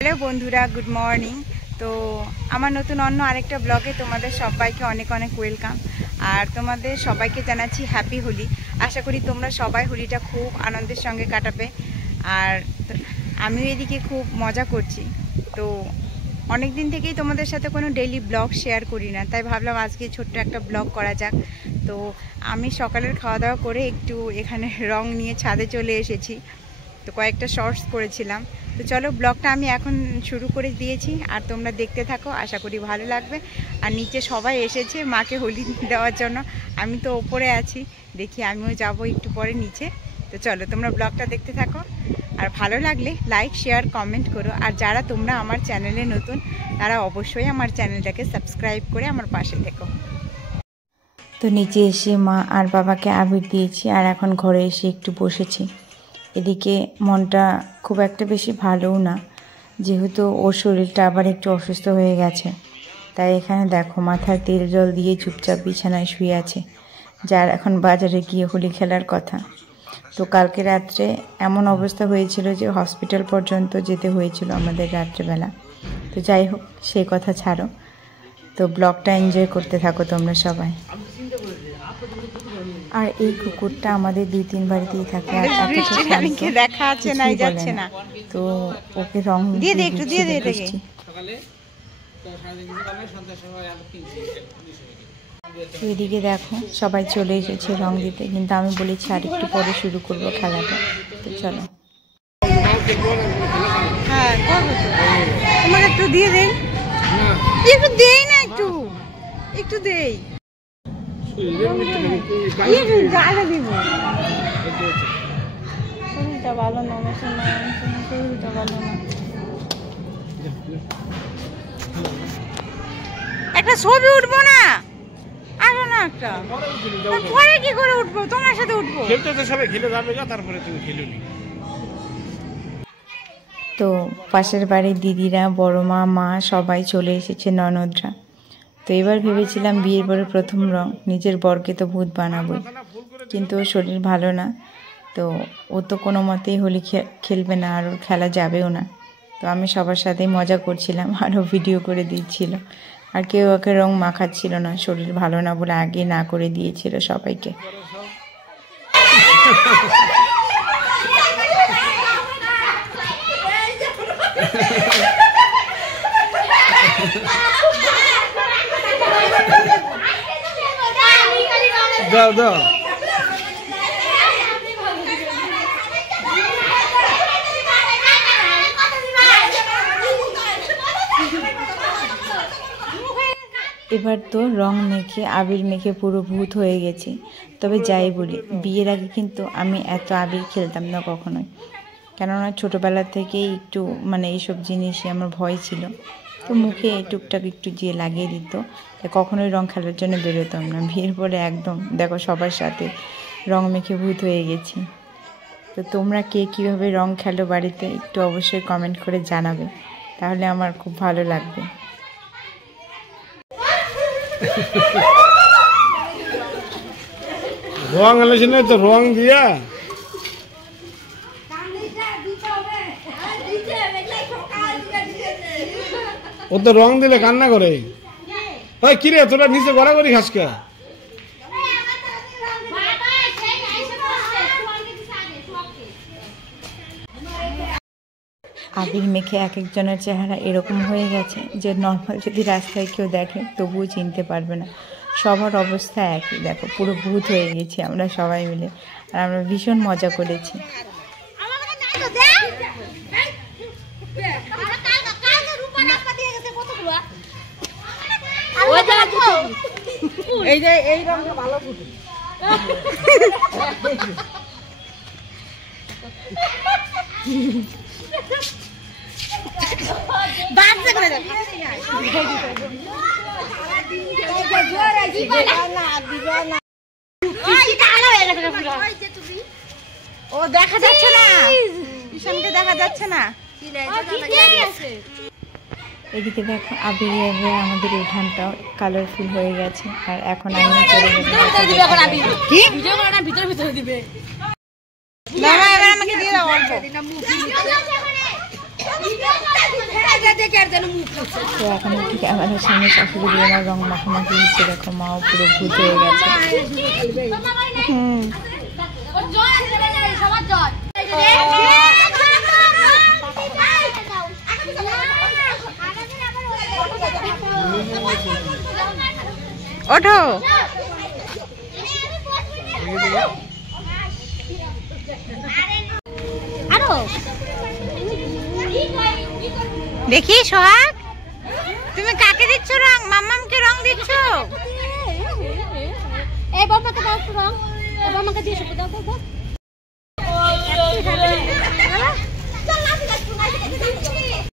Hello বন্ধুরা, good morning. তো আমার নতুন অন্য আরেকটা ব্লগে তোমাদের সবাইকে অনেক অনেক ওয়েলকাম। আর তোমাদের সবাইকে জানাচ্ছি হ্যাপি হোলি। আশা করি তোমরা সবাই হোলিটা খুব আনন্দের সঙ্গে কাটাবে। আর আমিও এদিকে খুব মজা করছি। তো অনেক দিন থেকেই তোমাদের সাথে কোনো ডেইলি ব্লগ শেয়ার করি না, তাই ভাবলাম আজকে ছোট্ট একটা ব্লগ করা যাক। তো আমি সকালের খাওয়া দাওয়া করে একটু এখানে রং নিয়ে ছাদে চলে এসেছি। তো কয়েকটা শর্টস করেছিলাম। তো চলো, ব্লগটা আমি এখন শুরু করে দিয়েছি, আর তোমরা দেখতে থাকো, আশা করি ভালো লাগবে। আর নিচে সবাই এসেছে মাকে হোলি দেওয়ার জন্য, আমি তো ওপরে আছি, দেখি আমিও যাব একটু পরে নিচে। তো চলো তোমরা ব্লগটা দেখতে থাকো, আর ভালো লাগলে লাইক শেয়ার কমেন্ট করো। আর যারা তোমরা আমার চ্যানেলে নতুন, তারা অবশ্যই আমার চ্যানেলটাকে সাবস্ক্রাইব করে আমার পাশে থেকো। তো নিচে এসে মা আর বাবাকে আবির দিয়েছি, আর এখন ঘরে এসে একটু বসেছি। এদিকে মনটা খুব একটা বেশি ভালোও না, যেহেতু ওর শরীরটা আবার একটু অসুস্থ হয়ে গেছে। তাই এখানে দেখো মাথায় তেল জল দিয়ে চুপচাপ বিছানায় শুয়ে আছে, যার এখন বাজারে গিয়ে হোলি খেলার কথা। তো কালকে রাত্রে এমন অবস্থা হয়েছিল যে হসপিটাল পর্যন্ত যেতে হয়েছিল আমাদের রাত্রেবেলা। তো যাই হোক, সেই কথা ছাড়ো। তো ব্লগটা এনজয় করতে থাকো তোমরা সবাই। আর এই কুকুরটা আমাদের 2-3 বাড়িতেই থাকে, আর দেখা আছে না যাচ্ছে না। তো ওকে রং দিয়ে দে, একটু দিয়ে দে এটাকে। এদিকে দেখো সবাই চলে এসেছে রং দিতে, কিন্তু আমি বলেছি আর একটু পরে শুরু করবো খেলাটা। তো চলো, হ্যাঁ তোমাকে একটু দিয়ে দেই, একটু দেই না, একটু একটু দেই, শরীরটা ভালো না, শরীরটা ভালো না। একটা ছবি উঠবো না, আসো না একটা, পরে কি করে উঠবো, তোমার সাথে উঠবো। তো পাশের বাড়ির দিদিরা, বড় মা, মা সবাই চলে এসেছে, ননদরা। তো এবার ভেবেছিলাম বিয়ের পরে প্রথম রং, নিজের বরকে তো ভূত বানাবোই, কিন্তু ওর শরীর ভালো না। তো ও তো কোনো মতেই হোলি খেলবে না, আর ওর খেলা যাবেও না। তো আমি সবার সাথেই মজা করছিলাম, আরও ভিডিও করে দিচ্ছিল। আর কেউ ওকে রং মাখাচ্ছিল না, শরীর ভালো না বলে আগে না করে দিয়েছিল সবাইকে। দাও দাও, এবার তো রং মেখে আবির মেখে পুরো ভূত হয়ে গেছি। তবে যাই বলি, বিয়ের আগে কিন্তু আমি এত আবির খেলতাম না কখনোই, কেননা ছোটোবেলা থেকেই একটু এইসব জিনিসই আমার ভয় ছিল। তো মুখে টুকটাক একটু দিয়ে লাগিয়ে দিত, কখনোই রং খেলার জন্য বেরোতাম না। বিয়ের পরে একদম দেখো সবার সাথে রং মেখে ভূত হয়ে গেছি। তো তোমরা কে কীভাবে রং খেলো বাড়িতে, একটু অবশ্যই কমেন্ট করে জানাবে, তাহলে আমার খুব ভালো লাগবে। রং আলেছে না তো, রং দিয়া ও তো রং দিলে কান্না করে। ওই কিরে তোরা নিচে গড়াগড়ি খাস কে? আবির মেখে এক একজনের চেহারা এরকম হয়ে গেছে যে নর্মাল যদি রাস্তায় কেউ দেখে তবুও চিনতে পারবে না। সবার অবস্থা একই, দেখো পুরো ভূত হয়ে গেছি আমরা সবাই মিলে, আর আমরা ভীষণ মজা করেছি। এই রঙটা ভালো ফুটে। ও দেখা যাচ্ছে না, ঈশানকে দেখা যাচ্ছে না। এদিকে দেখো আবির আমাদের উঠানটাও কালারফুল হয়ে গেছে, আর এখন আমি চলে যাবো। ওঠো। তো এখন একটু ক্যামেরার সামনে শাশুড়ি দিয়ে আমার রং মাখামাখি হচ্ছে, দেখো মাও পুরো ভূত হয়ে গেছে। ওঠো। দেখি সোহাগ, তুমি কাকে দিচ্ছ রং? মাম্মামকে রং দিচ্ছ? এই বাবাকে দাও রং, বাবাকে দিয়ে দাও।